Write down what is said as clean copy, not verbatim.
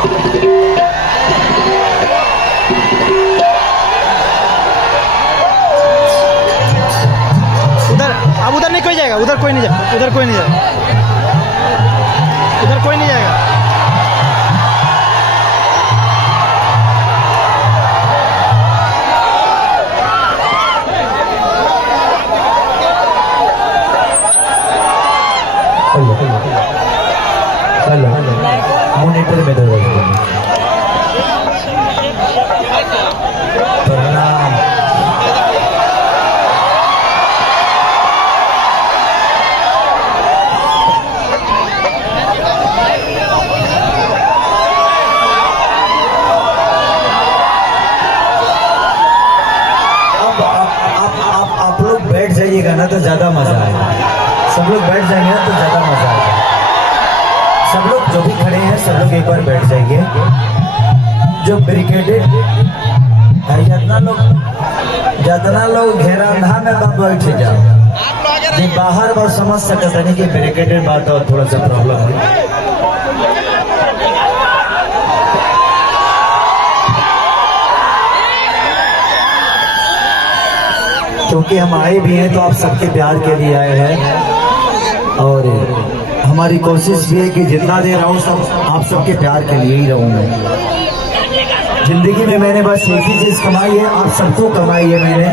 उधर अब उधर नहीं कोई जाएगा, उधर कोई नहीं जाएगा, उधर कोई नहीं जाएगा, उधर कोई नहीं जाएगा। मॉनिटर में दर्द प्रणाम। आप लोग बैठ जाइएगा ना तो ज्यादा मजा आएगा। सब लोग बैठ जाएंगे ना तो ज्यादा मजा आएगा। सब लोग जो भी खड़े हैं सब लोग एक बार बैठ जाइए। जो बैरिकेडेड है जितना लोग घेरा में बैठ जाओ। ये बाहर और समझ सकते नहीं कि बैरिकेडेड बात और थोड़ा सा प्रॉब्लम है। क्योंकि हम आए भी हैं तो आप सबके प्यार के लिए आए हैं और हमारी कोशिश ये है कि जितना देर रहूं सब आप सबके प्यार के लिए ही रहूंगा। जिंदगी में मैंने बस एक ही चीज कमाई है, आप सबको कमाई है मैंने।